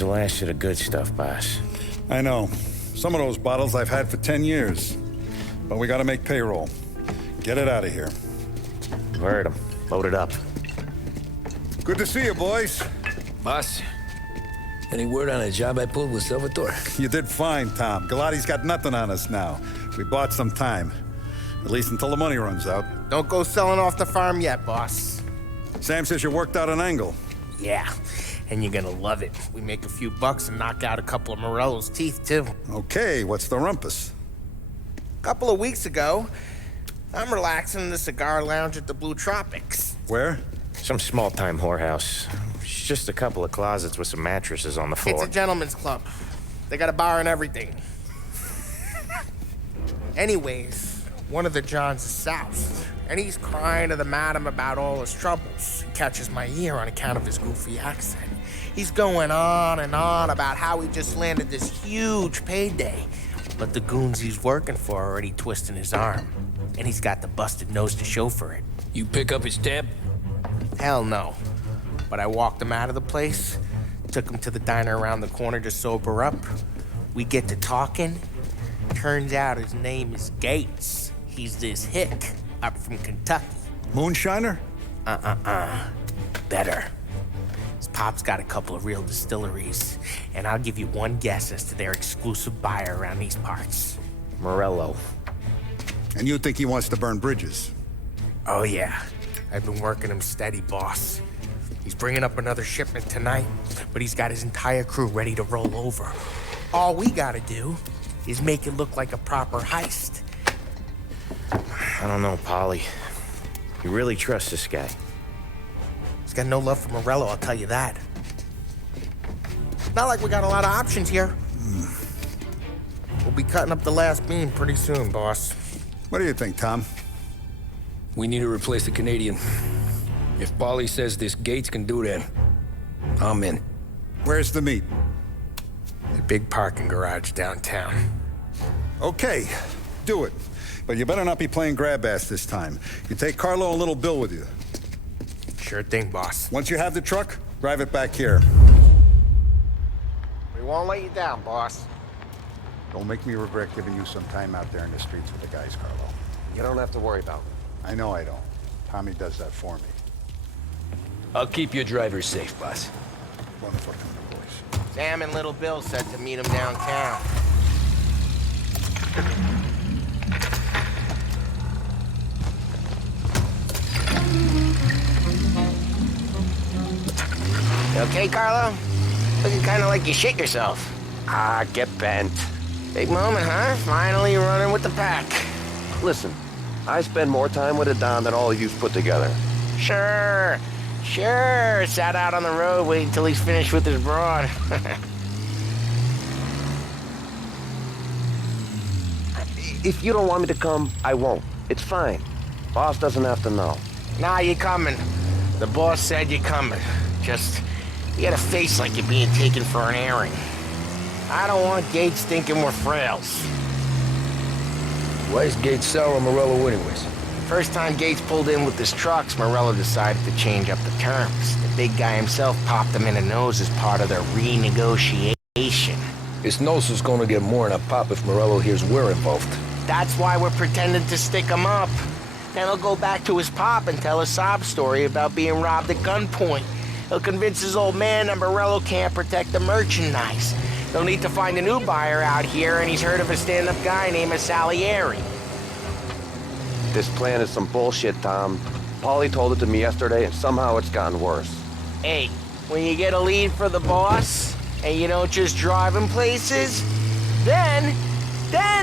the last of the good stuff, boss. I know. Some of those bottles I've had for 10 years. But we gotta make payroll. Get it out of here. Heard him. Load it up. Good to see you, boys. Boss, any word on a job I pulled with Salvatore? You did fine, Tom. Galati's got nothing on us now. We bought some time. At least until the money runs out. Don't go selling off the farm yet, boss. Sam says you worked out an angle. Yeah, and you're gonna love it. We make a few bucks and knock out a couple of Morello's teeth, too. Okay, what's the rumpus? A couple of weeks ago, I'm relaxing in the cigar lounge at the Blue Tropics. Where? Some small-time whorehouse. It's just a couple of closets with some mattresses on the floor. It's a gentleman's club. They got a bar and everything. Anyways, one of the Johns is south, and he's crying to the madam about all his troubles. He catches my ear on account of his goofy accent. He's going on and on about how he just landed this huge payday, but the goons he's working for are already twisting his arm, and he's got the busted nose to show for it. You pick up his tab? Hell no. But I walked him out of the place, took him to the diner around the corner to sober up. We get to talking. Turns out his name is Gates. He's this hick up from Kentucky. Moonshiner? Better. His pop's got a couple of real distilleries, and I'll give you one guess as to their exclusive buyer around these parts. Morello. And you think he wants to burn bridges? Oh yeah, I've been working him steady, boss. He's bringing up another shipment tonight, but he's got his entire crew ready to roll over. All we gotta do is make it look like a proper heist. I don't know, Polly. You really trust this guy? He's got no love for Morello, I'll tell you that. Not like we got a lot of options here. We'll be cutting up the last beam pretty soon, boss. What do you think, Tom? We need to replace the Canadian. If Polly says this Gates can do that, I'm in. Where's the meet? The big parking garage downtown. Okay, do it. But you better not be playing grab ass this time. You take Carlo and Little Bill with you. Sure thing, boss. Once you have the truck, drive it back here. We won't let you down, boss. Don't make me regret giving you some time out there in the streets with the guys, Carlo. You don't have to worry about it. I know I don't. Tommy does that for me. I'll keep your driver safe, boss. One foot from the boys. Sam and Little Bill said to meet him downtown. You okay, Carlo? Looking kind of like you shit yourself. Ah, get bent. Big moment, huh? Finally running with the pack. Listen, I spend more time with a Don than all of you've put together. Sure. Sat out on the road waiting till he's finished with his broad. If you don't want me to come, I won't. It's fine. Boss doesn't have to know. Nah, you're coming. The boss said you're coming. Just, you got a face like you're being taken for an airing. I don't want Gates thinking we're frails. Why is Gates sour on Morello anyways? First time Gates pulled in with his trucks, Morello decided to change up the terms. The big guy himself popped him in the nose as part of their renegotiation. His nose is gonna get more than a pop if Morello hears we're involved. That's why we're pretending to stick him up. Then he'll go back to his pop and tell a sob story about being robbed at gunpoint. He'll convince his old man that Morello can't protect the merchandise. They'll need to find a new buyer out here, and he's heard of a stand-up guy named Salieri. This plan is some bullshit, Tom. Polly told it to me yesterday, and somehow it's gotten worse. Hey, when you get a lead for the boss, and you don't just drive him places, then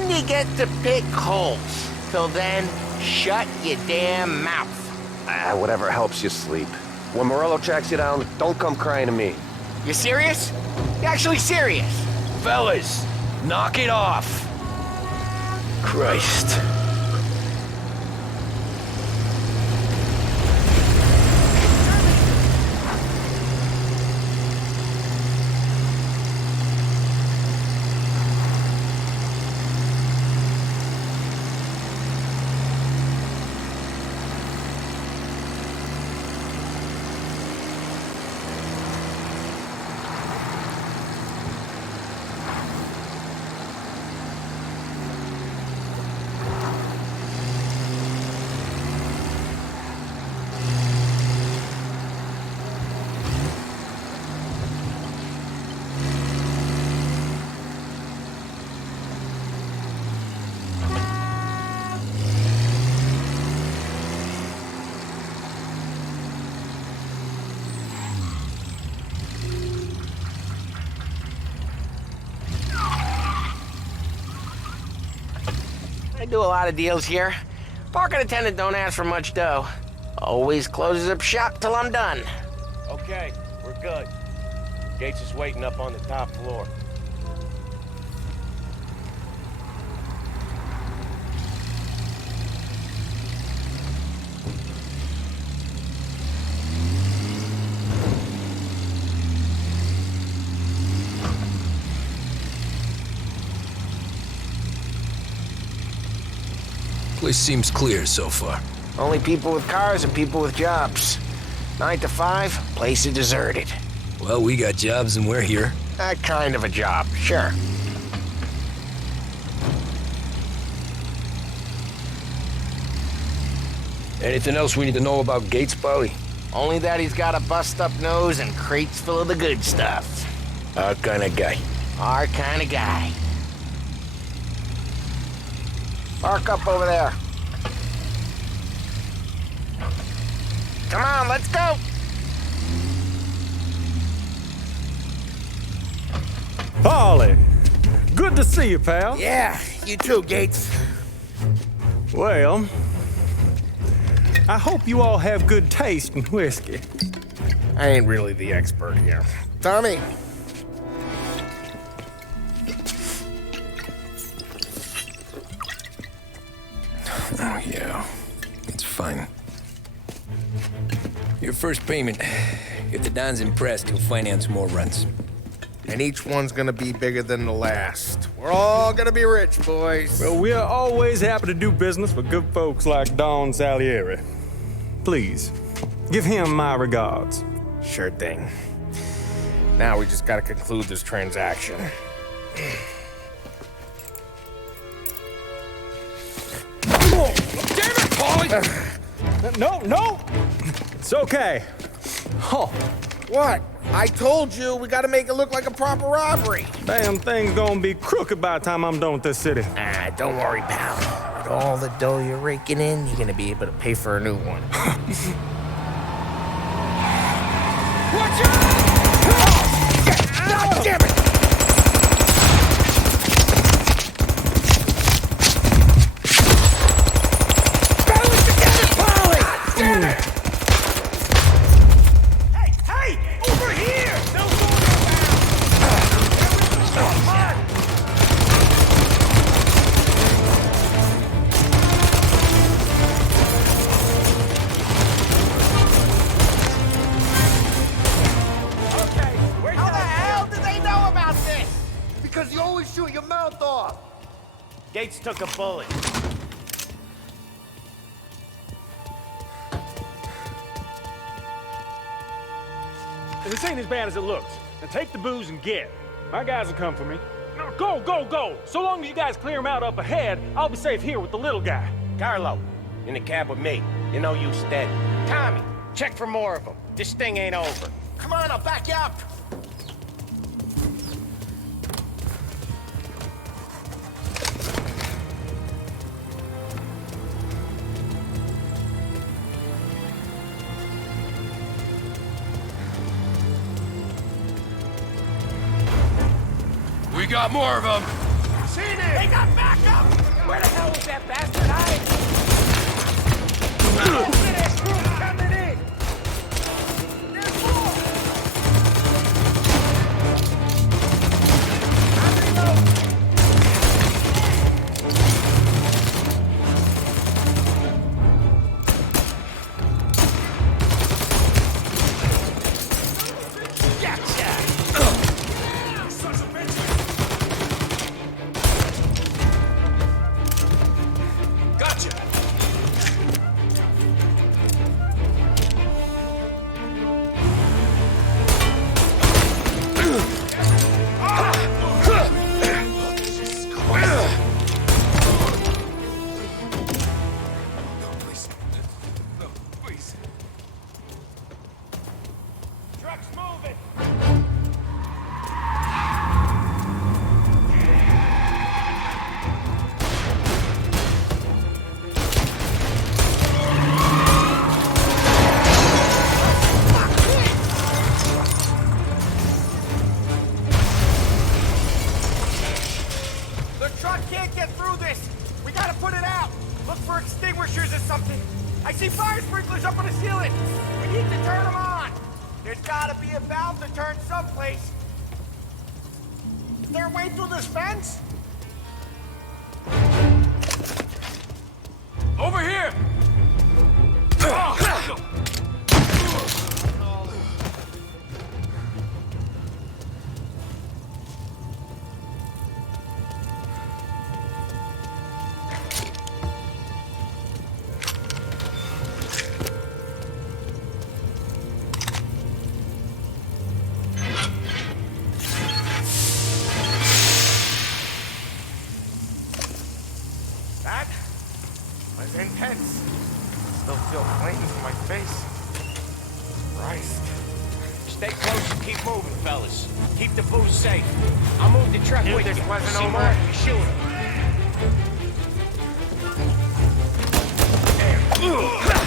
you get to pick holes. Till then, shut your damn mouth. Whatever helps you sleep. When Morello tracks you down, don't come crying to me. You serious? You actually serious? Fellas, knock it off. Christ. I do a lot of deals here. Parking attendant don't ask for much dough. Always closes up shop till I'm done. Okay, we're good. Gates is waiting up on the top floor. Place seems clear so far. Only people with cars and people with jobs. 9 to 5, place is deserted. Well, we got jobs and we're here. That kind of a job, sure. Anything else we need to know about Gates, Polly? Only that he's got a bust-up nose and crates full of the good stuff. Our kind of guy. Our kind of guy. Park up over there. Come on, let's go! Polly, good to see you, pal. Yeah, you too, Gates. Well, I hope you all have good taste in whiskey. I ain't really the expert here. Tommy. Oh, yeah. It's fine. Your first payment. If the Don's impressed, he'll finance more runs. And each one's gonna be bigger than the last. We're all gonna be rich, boys. Well, we're always happy to do business with good folks like Don Salieri. Please, give him my regards. Sure thing. Now we just gotta conclude this transaction. Damn it, Polly! No! It's okay. Oh, What? I told you we gotta make it look like a proper robbery. damn thing's gonna be crooked by the time I'm done with this city. Ah, don't worry, pal. With all the dough you're raking in, you're gonna be able to pay for a new one. Watch out! God damn it! Balance together, Polly! Damn it! Hey! Over here! No going around! How the hell did they know about this? Because you always shoot your mouth off. Gates took a bullet. This ain't as bad as it looks. Now take the booze and get. My guys will come for me. Now go! So long as you guys clear him out up ahead, I'll be safe here with the little guy. Carlo, in the cab with me. You know you steady. Tommy, check for more of them. This thing ain't over. Come on, I'll back you up. We got more of them. Seen it! They got backup! Where the hell was that bastard hiding? Open it! Coming in! There's more! I'm reloading. Gotcha! Truck's moving. The truck can't get through this! We gotta put it out. Look for extinguishers or something. I see fire sprinklers up on the ceiling. We need to turn them on. There's gotta be a valve to turn someplace. Is there a way through this fence? Over here! That was intense. Still feel flames on my face. Christ. Stay close and keep moving, fellas. Keep the booze safe. I'll move the truck Knew with this you. wasn't See over. more, we shoot him.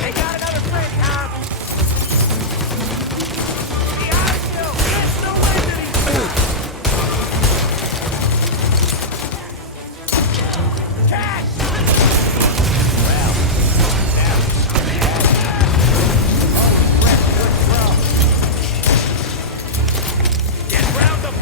They got another friend, Tom. Behind you. There's no way that he's... Cash! Get round them!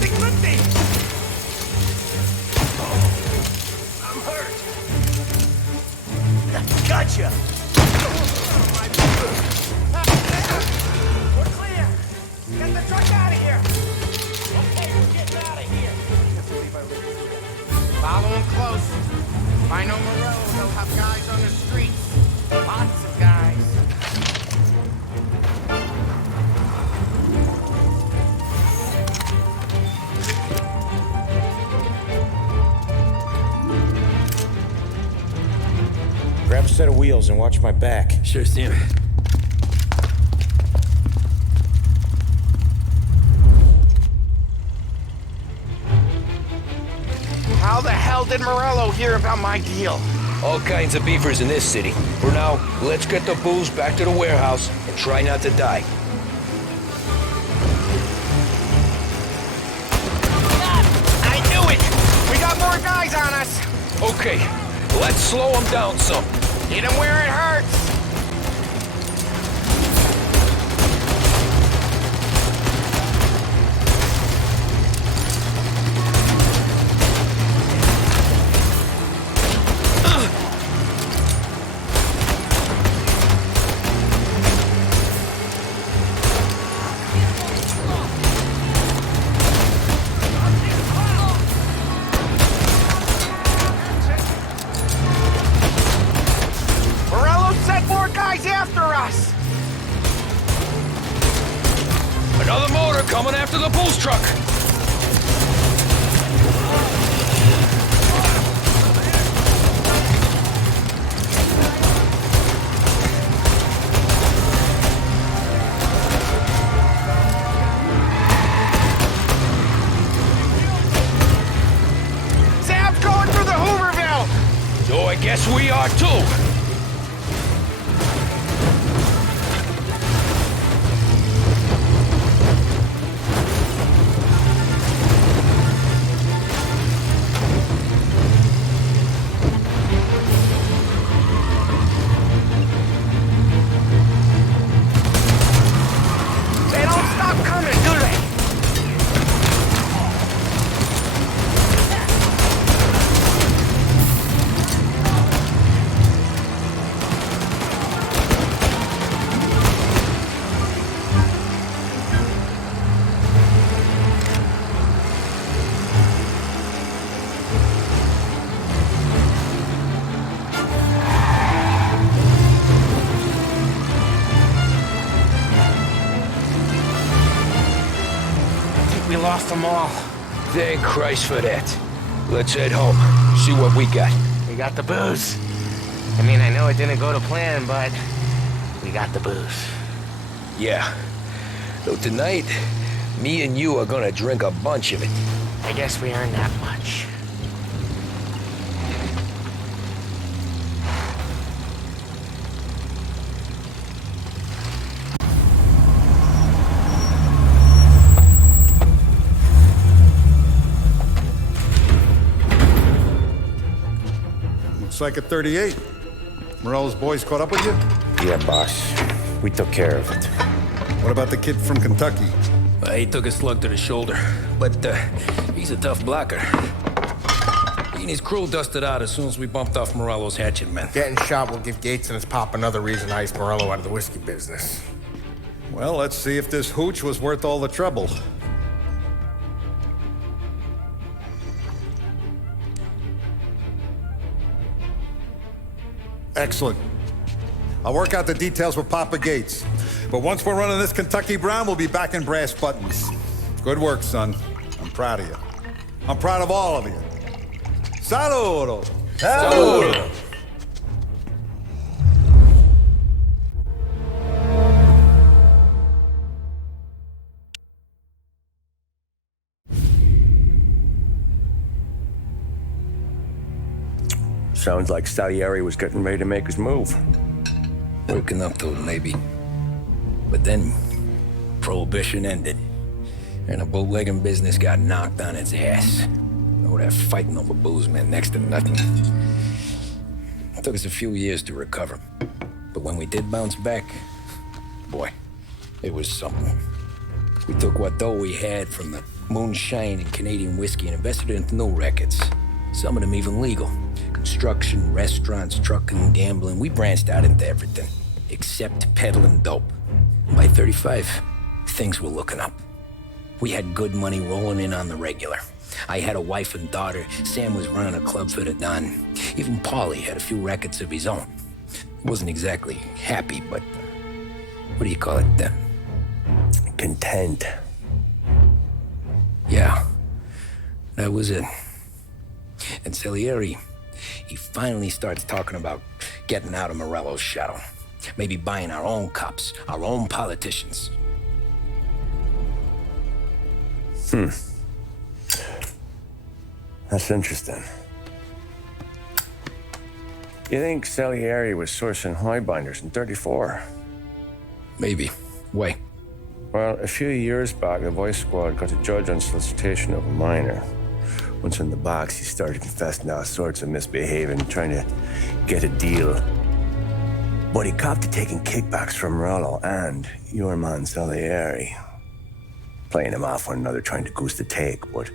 Big lifty! I'm hurt. Gotcha! We're clear! Get the truck out of here! Okay, we're getting out of here. Follow him close. If I know Morello, he'll have guys on the streets. Lots of guys. Grab a set of wheels and watch my back. Sure, Sam. How the hell did Morello hear about my deal? All kinds of beefers in this city. For now, let's get the booze back to the warehouse and try not to die. I knew it! We got more guys on us! Okay, let's slow them down some. Hit him where it hurts! Morello sent more guys after us! Another motor coming after the booze truck. Sam's going through the Hooverville! So I guess we are too. They don't stop coming, do they? I think we lost them all. Thank Christ for that. Let's head home, see what we got. We got the booze. I mean, I know it didn't go to plan, but we got the booze. Yeah. So tonight, me and you are gonna drink a bunch of it. I guess we earned that much. Looks like a 38. Morello's boys caught up with you? Yeah, boss. We took care of it. What about the kid from Kentucky? He took a slug to the shoulder, but he's a tough blocker. He and his crew dusted out as soon as we bumped off Morello's hatchet men. Getting shot will give Gates and his pop another reason to ice Morello out of the whiskey business. Well, let's see if this hooch was worth all the trouble. Excellent. I'll work out the details with Papa Gates. But once we're running this Kentucky Brown, we'll be back in brass buttons. Good work, son. I'm proud of you. I'm proud of all of you. Saludo! Saludo! Sounds like Salieri was getting ready to make his move. Working up to it, maybe. But then, Prohibition ended, and the bootlegging business got knocked on its ass. All that fighting over booze meant next to nothing. It took us a few years to recover. But when we did bounce back, boy, it was something. We took what dough we had from the moonshine and Canadian whiskey and invested it into new rackets. Some of them even legal. Construction, restaurants, trucking, gambling. We branched out into everything, except peddling dope. By 35, things were looking up. We had good money rolling in on the regular. I had a wife and daughter. Sam was running a club for the Don. Even Paulie had a few rackets of his own. Wasn't exactly happy, but what do you call it? Content. Yeah, that was it. And Salieri, he finally starts talking about getting out of Morello's shadow. Maybe buying our own cops, our own politicians. That's interesting. You think Salieri was sourcing highbinders in 34? Maybe. Why? Well, a few years back, the Vice Squad got a judge on solicitation of a minor. Once in the box, he started confessing all sorts of misbehaving, trying to get a deal. But he copped to taking kickbacks from Morello and your man Salieri. Playing them off one another, trying to goose the take. But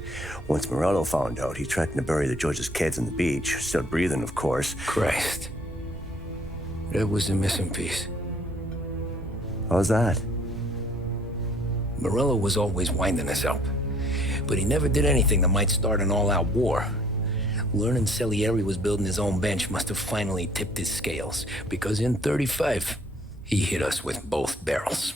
once Morello found out, he threatened to bury the judge's kids on the beach. Still breathing, of course. Christ. That was the missing piece. How's that? Morello was always winding us up. But he never did anything that might start an all-out war. Learning Salieri was building his own bench must have finally tipped his scales, because in 35, he hit us with both barrels.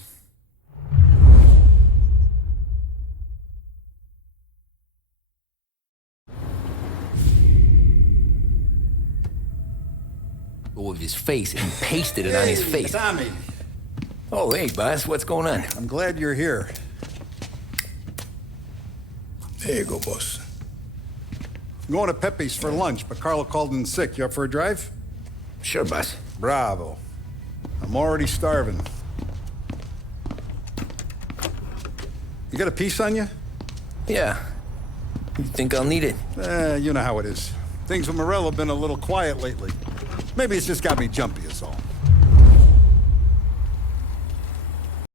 With his face, and he pasted it on his face. Tommy. Oh, hey, boss, what's going on? I'm glad you're here. There you go, boss. I'm going to Pepe's for lunch, but Carlo called in sick. You up for a drive? Sure, boss. Bravo. I'm already starving. You got a piece on you? Yeah. You think I'll need it? You know how it is. Things with Morello have been a little quiet lately. Maybe it's just got me jumpy, is all.